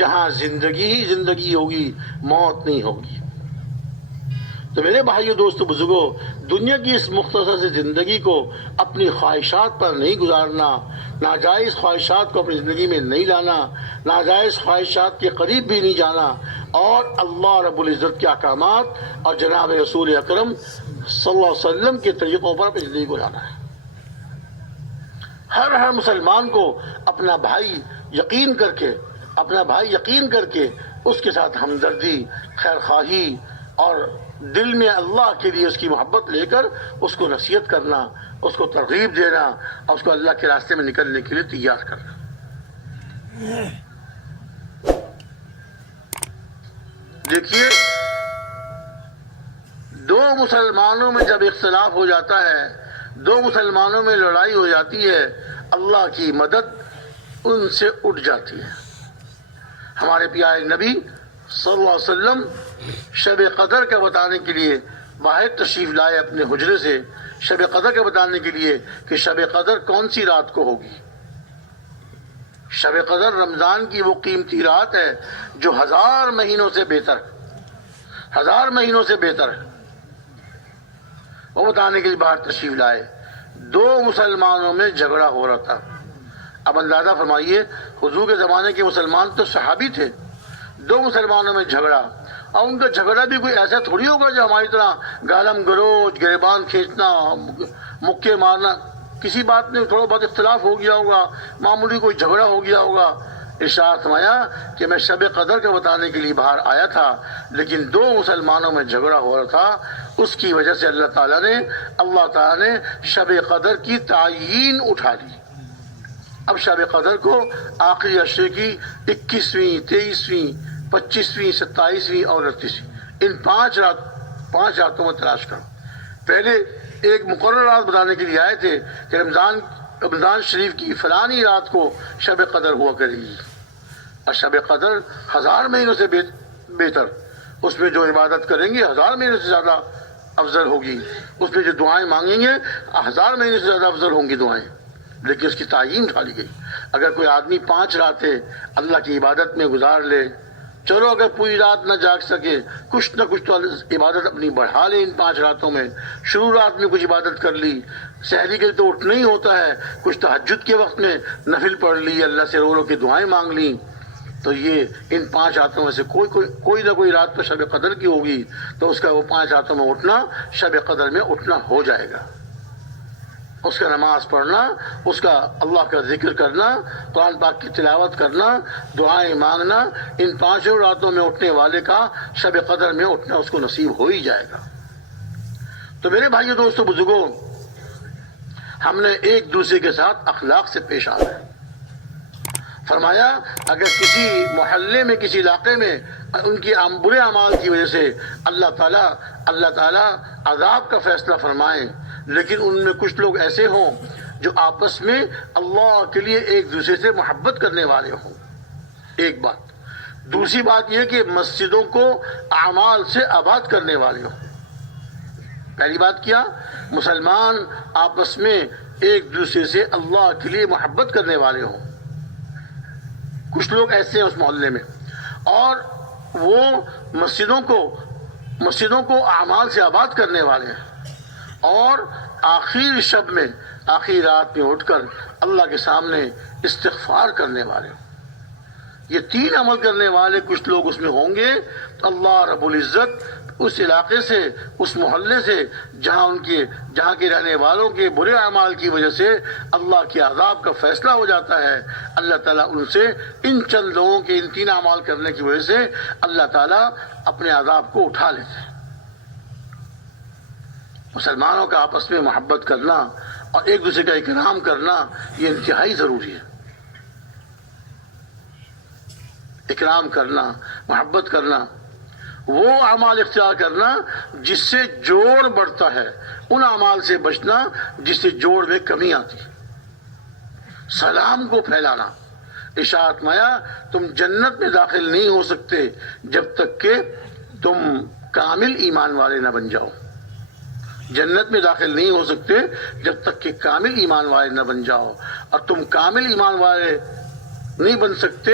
جہاں زندگی ہی زندگی ہوگی، موت نہیں ہوگی۔ تو میرے بھائیو، دوستو، بزرگوں، دنیا کی اس مختصر سی زندگی کو اپنی خواہشات پر نہیں گزارنا، ناجائز خواہشات کو اپنی زندگی میں نہیں لانا، ناجائز خواہشات کے قریب بھی نہیں جانا، اور اللہ رب العزت کے احکامات اور جناب رسول اکرم صلی اللہ علیہ وسلم کے طریقوں پر اپنی زندگی کو لانا ہے۔ ہر مسلمان کو اپنا بھائی یقین کر کے اس کے ساتھ ہمدردی، خیر خواہی اور دل میں اللہ کے لیے اس کی محبت لے کر اس کو نصیحت کرنا، اس کو ترغیب دینا اور اس کو اللہ کے راستے میں نکلنے کے لیے تیار کرنا۔ دیکھیے، دو مسلمانوں میں جب اختلاف ہو جاتا ہے، دو مسلمانوں میں لڑائی ہو جاتی ہے، اللہ کی مدد ان سے اٹھ جاتی ہے۔ ہمارے پیارے نبی صلی اللہ علیہ وسلم شب قدر کا بتانے کے لیے باہر تشریف لائے اپنے حجرے سے، شب قدر کا بتانے کے لیے کہ شب قدر کون سی رات کو ہوگی۔ شب قدر رمضان کی وہ قیمتی رات ہے جو 1000 مہینوں سے بہتر ہے۔ وہ بتانے کے لیے باہر تشریف لائے۔ دو مسلمانوں میں جھگڑا ہو رہا تھا۔ اب اندازہ فرمائیے، حضور کے زمانے کے مسلمان تو صحابی تھے، دو مسلمانوں میں جھگڑا، اور ان کا جھگڑا بھی کوئی ایسا تھوڑی ہوگا جو ہماری طرح گالم گلوچ، گریبان کھینچنا، مکے مارنا، کسی بات میں تھوڑا بہت اختلاف ہو گیا ہوگا، معمولی کوئی جھگڑا ہو گیا ہوگا۔ ارشاد فرمایا کہ میں شب قدر کا بتانے کے لیے باہر آیا تھا، لیکن دو مسلمانوں میں جھگڑا ہو رہا تھا، اس کی وجہ سے اللہ تعالیٰ نے شب قدر کی تعیین اٹھا لی۔ اب شب قدر کو آخری عشرے کی 21ویں، 23ویں، 25ویں، 27ویں اور 29ویں، ان 5 راتوں میں تلاش کرو۔ پہلے ایک مقرر رات بتانے کے لیے آئے تھے کہ رمضان شریف کی فلانی رات کو شب قدر ہوا کرے گی، اور شب قدر 1000 مہینوں سے بہتر، اس میں جو عبادت کریں گے 1000 مہینوں سے زیادہ افضل ہوگی، اس میں جو دعائیں مانگیں گے 1000 مہینے سے زیادہ افضل ہوں گی دعائیں، لیکن اس کی تعیین اٹھا لی گئی۔ اگر کوئی آدمی 5 راتیں اللہ کی عبادت میں گزار لے، چلو اگر پوری رات نہ جاگ سکے، کچھ نہ کچھ تو عبادت اپنی بڑھا لے ان 5 راتوں میں، شروع رات میں کچھ عبادت کر لی، سحری کے لیے تو اٹھنا ہی ہوتا ہے، کچھ تہجد کے وقت میں نفل پڑھ لی، اللہ سے رو رو کے دعائیں مانگ لی، تو یہ ان 5 راتوں میں سے کوئی نہ کوئی رات تو شب قدر کی ہوگی، تو اس کا وہ 5 راتوں میں اٹھنا شب قدر میں اٹھنا ہو جائے گا۔ اس کا نماز پڑھنا، اس کا اللہ کا ذکر کرنا، قرآن پاک کی تلاوت کرنا، دعائیں مانگنا، ان 5 راتوں میں اٹھنے والے کا شب قدر میں اٹھنا اس کو نصیب ہو ہی جائے گا۔ تو میرے بھائیو، دوستو، بزرگوں، ہم نے ایک دوسرے کے ساتھ اخلاق سے پیش آنا ہے۔ فرمایا اگر کسی محلے میں، کسی علاقے میں ان کی برے اعمال کی وجہ سے اللہ تعالیٰ عذاب کا فیصلہ فرمائیں، لیکن ان میں کچھ لوگ ایسے ہوں جو آپس میں اللہ کے لیے ایک دوسرے سے محبت کرنے والے ہوں، ایک بات۔ دوسری بات یہ کہ مسجدوں کو اعمال سے آباد کرنے والے ہوں۔ پہلی بات کیا؟ مسلمان آپس میں ایک دوسرے سے اللہ کے لیے محبت کرنے والے ہوں۔ کچھ لوگ ایسے ہیں اس محلے میں، اور وہ مسجدوں کو اعمال سے آباد کرنے والے ہیں، اور آخری رات میں اٹھ کر اللہ کے سامنے استغفار کرنے والے ہوں۔ یہ 3 عمل کرنے والے کچھ لوگ اس میں ہوں گے، تو اللہ رب العزت اس علاقے سے، اس محلے سے جہاں کے رہنے والوں کے برے اعمال کی وجہ سے اللہ کے عذاب کا فیصلہ ہو جاتا ہے، اللہ تعالیٰ ان سے، ان چند لوگوں کے ان 3 اعمال کرنے کی وجہ سے اللہ تعالیٰ اپنے عذاب کو اٹھا لیتے ہیں۔ مسلمانوں کا آپس میں محبت کرنا اور ایک دوسرے کا اکرام کرنا یہ انتہائی ضروری ہے۔ اکرام کرنا، محبت کرنا، وہ اعمال اختیار کرنا جس سے جوڑ بڑھتا ہے، ان اعمال سے بچنا جس سے جوڑ میں کمی آتی ہے۔ سلام کو پھیلانا، ارشاد فرمایا تم جنت میں داخل نہیں ہو سکتے جب تک کہ تم کامل ایمان والے نہ بن جاؤ۔ جنت میں داخل نہیں ہو سکتے جب تک کہ کامل ایمان والے نہ بن جاؤ، اور تم کامل ایمان والے نہیں بن سکتے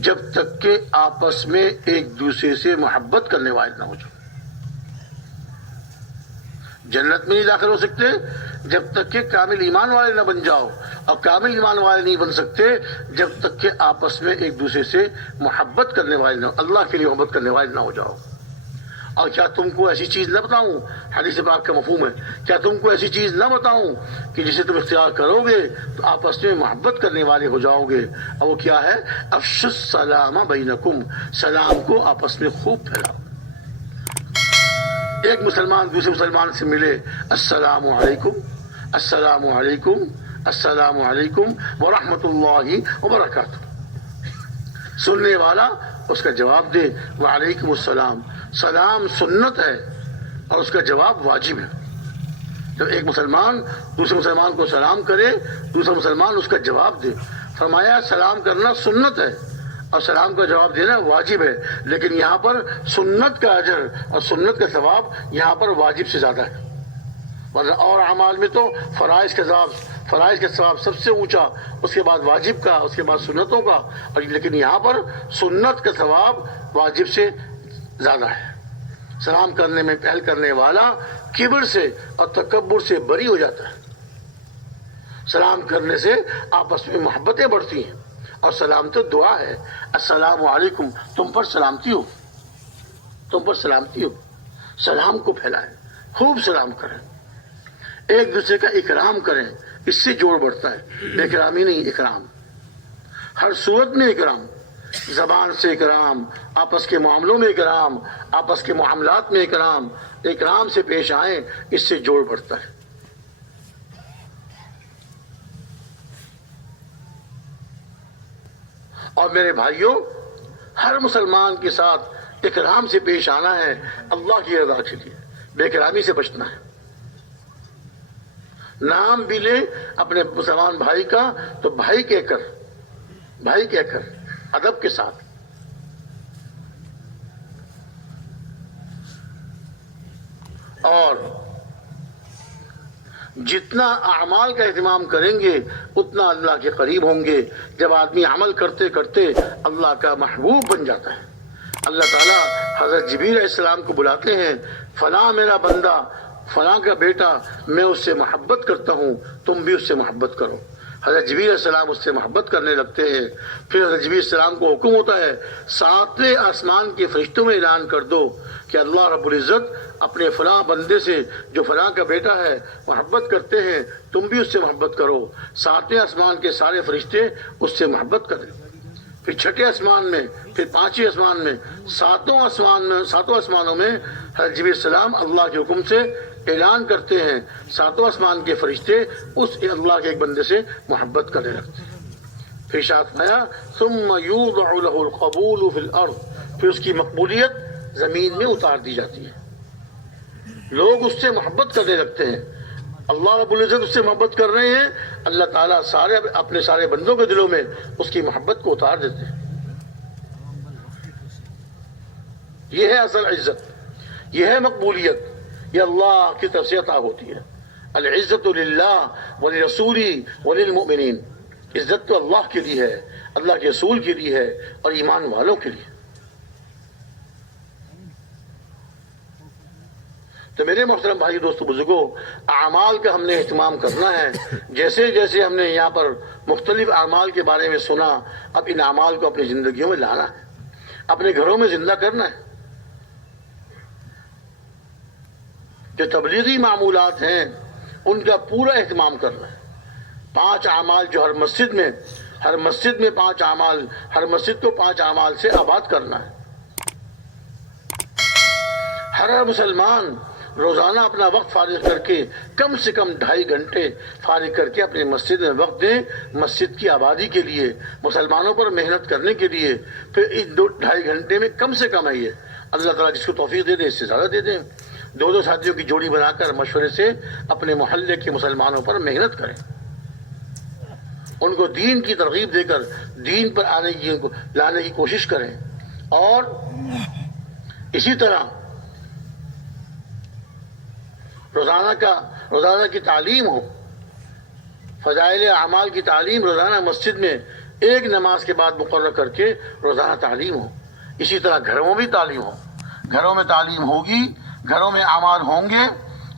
جب تک کہ آپس میں ایک دوسرے سے محبت کرنے والے نہ ہو جائیں. جنت میں نہیں داخل ہو سکتے جب تک کہ کامل ایمان والے نہ بن جاؤ، اور کامل ایمان والے نہیں بن سکتے جب تک کہ آپس میں ایک دوسرے سے محبت کرنے والے نہ، اللہ کے لیے محبت کرنے والے نہ ہو جاؤ. اور کیا تم کو ایسی چیز نہ بتاؤں، حدیث پاک کا مفہوم ہے، کیا تم کو ایسی چیز نہ بتاؤں کہ جسے تم اختیار کرو گے تو آپس میں محبت کرنے والے ہو جاؤ گے. اور وہ کیا ہے؟ افشوا السلام بینکم، سلام کو آپس میں خوب پھیلاؤ. ایک مسلمان دوسرے مسلمان سے ملے، السلام علیکم، السلام علیکم، السلام علیکم ورحمۃ اللہ وبرکاتہ. سننے والا اس کا جواب دے وعلیکم السلام. سلام سنت ہے اور اس کا جواب واجب ہے. جب ایک مسلمان دوسرے مسلمان کو سلام کرے، دوسرا مسلمان اس کا جواب دے. فرمایا سلام کرنا سنت ہے اور سلام کا جواب دینا واجب ہے، لیکن یہاں پر سنت کا اجر اور سنت کا ثواب یہاں پر واجب سے زیادہ ہے. ورنہ اور اعمال میں تو فرائض کا ثواب سب سے اونچا، اس کے بعد واجب کا، اس کے بعد سنتوں کا، اور لیکن یہاں پر سنت کا ثواب واجب سے زیادہ ہے. سلام کرنے میں پہل کرنے والا کبر سے اور تکبر سے بری ہو جاتا ہے. سلام کرنے سے آپس میں محبتیں بڑھتی ہیں، اور سلام تو دعا ہے. السلام علیکم، تم پر سلامتی ہو، تم پر سلامتی ہو. سلام کو پھیلائیں، خوب سلام کریں، ایک دوسرے کا اکرام کریں. اس سے جوڑ بڑھتا ہے، بے اکرامی نہیں، اکرام ہر صورت میں. اکرام زبان سے اکرام، آپس کے معاملوں میں اکرام، آپس کے معاملات میں اکرام، اکرام سے پیش آئیں، اس سے جوڑ بڑھتا ہے. اور میرے بھائیوں، ہر مسلمان کے ساتھ اکرام سے پیش آنا ہے اللہ کی رضا کے لیے، بے اکرامی سے بچنا ہے. نام بھی لے اپنے مسلمان بھائی کا تو بھائی کہہ کر ادب کے ساتھ. اور جتنا اعمال کا اہتمام کریں گے اتنا اللہ کے قریب ہوں گے. جب آدمی عمل کرتے کرتے اللہ کا محبوب بن جاتا ہے. اللہ تعالیٰ حضرت جبریل علیہ السلام کو بلاتے ہیں، فلاں میرا بندہ، فلاں کا بیٹا، میں اس سے محبت کرتا ہوں، تم بھی اس سے محبت کرو. حضرت جبریل علیہ السلام اس سے محبت کرنے لگتے ہیں. پھر حضرت جبریل علیہ السلام کو حکم ہوتا ہے 7ویں آسمان کے فرشتوں میں اعلان کر دو کہ اللہ رب العزت اپنے فلاں بندے سے جو فلاں کا بیٹا ہے محبت کرتے ہیں، تم بھی اس سے محبت کرو. 7ویں آسمان کے سارے فرشتے اس سے محبت کریں. پھر 6ٹھے آسمان میں، پھر 5ویں آسمان میں، 7ویں آسمانوں میں حضرت جبریل علیہ السلام اللہ کے حکم سے اعلان کرتے ہیں. 7ویں آسمان کے فرشتے اس اللہ کے ایک بندے سے محبت کرنے لگتے ہیں. پھر ارشاد فرمایا ثم یوضع له القبول فی الارض، پھر اس کی مقبولیت زمین میں اتار دی جاتی ہے. لوگ اس سے محبت کرنے لگتے ہیں. اللہ رب العزت اس سے محبت کر رہے ہیں، اللہ تعالیٰ اپنے سارے بندوں کے دلوں میں اس کی محبت کو اتار دیتے ہیں. یہ ہے اصل عزت، یہ ہے مقبولیت، یہ اللہ کی طرف سے عطا ہوتی ہے. العزت للہ ولرسولہ وللمؤمنین، عزت تو اللہ کے لیے ہے، اللہ کے رسول کے لیے ہے اور ایمان والوں کے لیے. تو میرے محترم بھائی دوستو بزرگوں، اعمال کا ہم نے اہتمام کرنا ہے. جیسے جیسے ہم نے یہاں پر مختلف اعمال کے بارے میں سنا، اب ان اعمال کو اپنی زندگیوں میں لانا ہے، اپنے گھروں میں زندہ کرنا ہے. جو تبلیغی معمولات ہیں ان کا پورا اہتمام کرنا ہے. 5 اعمال جو ہر مسجد میں 5 اعمال، ہر مسجد کو 5 اعمال سے آباد کرنا ہے. ہر مسلمان روزانہ اپنا وقت فارغ کر کے کم سے کم 2.5 گھنٹے فارغ کر کے اپنے مسجد میں وقت دیں، مسجد کی آبادی کے لیے، مسلمانوں پر محنت کرنے کے لیے. پھر اس 2.5 گھنٹے میں کم سے کم ہے یہ اللہ تعالیٰ جس کو توفیق دے دے اس سے زیادہ دے دیں. 2 ساتھیوں کی جوڑی بنا کر مشورے سے اپنے محلے کے مسلمانوں پر محنت کریں، ان کو دین کی ترغیب دے کر دین پر لانے کی کوشش کریں. اور اسی طرح روزانہ کی تعلیم ہو، فضائل اعمال کی تعلیم روزانہ مسجد میں ایک نماز کے بعد مقرر کر کے روزانہ تعلیم ہو. اسی طرح گھروں میں بھی تعلیم ہو. گھروں میں تعلیم ہوگی، گھروں میں اعمال ہوں گے،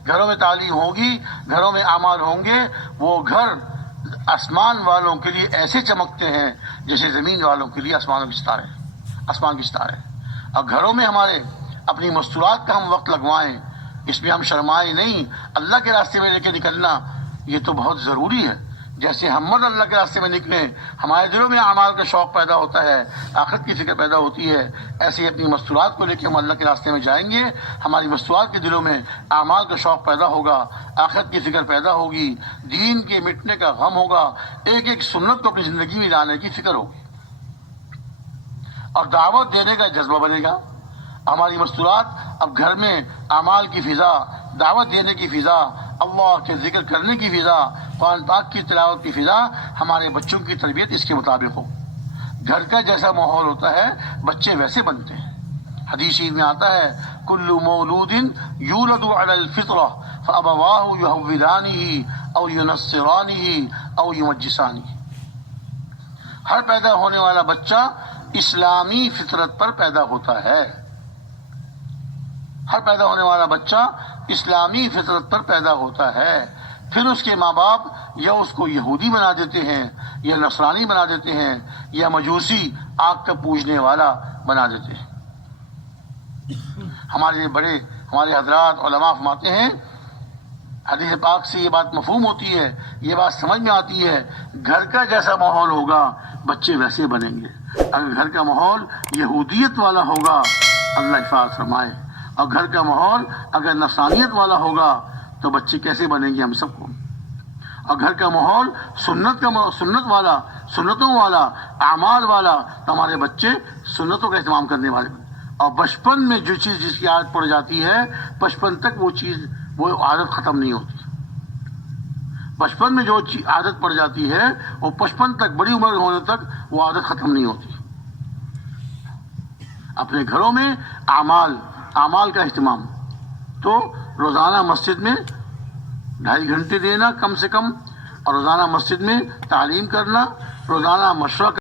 گھروں میں تعلیم ہوگی، گھروں میں اعمال ہوں گے. وہ گھر آسمان والوں کے لیے ایسے چمکتے ہیں جیسے زمین والوں کے لیے آسمان کی ستارے. اور گھروں میں ہمارے اپنی مستورات کا ہم وقت لگوائیں، اس میں ہم شرمائیں نہیں. اللہ کے راستے میں لے کے نکلنا یہ تو بہت ضروری ہے. جیسے ہم مرد اللہ کے راستے میں نکلیں، ہمارے دلوں میں اعمال کا شوق پیدا ہوتا ہے، آخرت کی فکر پیدا ہوتی ہے، ایسے ہی اپنی مستورات کو لے کے ہم اللہ کے راستے میں جائیں گے. ہماری مستورات کے دلوں میں اعمال کا شوق پیدا ہوگا، آخرت کی فکر پیدا ہوگی، دین کے مٹنے کا غم ہوگا، ایک ایک سنت کو اپنی زندگی میں لانے کی فکر ہوگی، اور دعوت دینے کا جذبہ بنے گا. ہماری مستورات اب گھر میں اعمال کی فضا، دعوت دینے کی فضا، اللہ کے ذکر کرنے کی فضا، قرآن پاک کی تلاوت کی فضا، ہمارے بچوں کی تربیت اس کے مطابق ہو. گھر کا جیسا ماحول ہوتا ہے بچے ویسے بنتے ہیں. حدیث میں آتا ہے کل مولود یولد علی الفطرہ فابواہ یحودانہ او ینصرانہ او یمجسانہ. ہر پیدا ہونے والا بچہ اسلامی فطرت پر پیدا ہوتا ہے. ہر پیدا ہونے والا بچہ اسلامی فطرت پر پیدا ہوتا ہے. پھر اس کے ماں باپ یا اس کو یہودی بنا دیتے ہیں، یا نصرانی بنا دیتے ہیں، یا مجوسی آگ کا پوجنے والا بنا دیتے ہیں. ہمارے حضرات علماء فرماتے ہیں، حدیث پاک سے یہ بات مفہوم ہوتی ہے، یہ بات سمجھ میں آتی ہے، گھر کا جیسا ماحول ہوگا بچے ویسے بنیں گے. اگر گھر کا ماحول یہودیت والا ہوگا، اللہ حفاظ فرمائے، اور گھر کا ماحول اگر نصرانیت والا ہوگا تو بچے کیسے بنیں گے ہم سب کو. اور گھر کا ماحول سنت والا، سنتوں والا، اعمال والا، تو ہمارے بچے سنتوں کا اہتمام کرنے والے. اور بچپن میں جو چیز جس کی عادت پڑ جاتی ہے، بچپن تک وہ عادت ختم نہیں ہوتی. بچپن میں جو عادت پڑ جاتی ہے وہ بچپن تک، بڑی عمر ہونے تک وہ عادت ختم نہیں ہوتی. اپنے گھروں میں اعمال کا اہتمام، تو روزانہ مسجد میں 2.5 گھنٹے دینا کم سے کم، اور روزانہ مسجد میں تعلیم کرنا، روزانہ مشورہ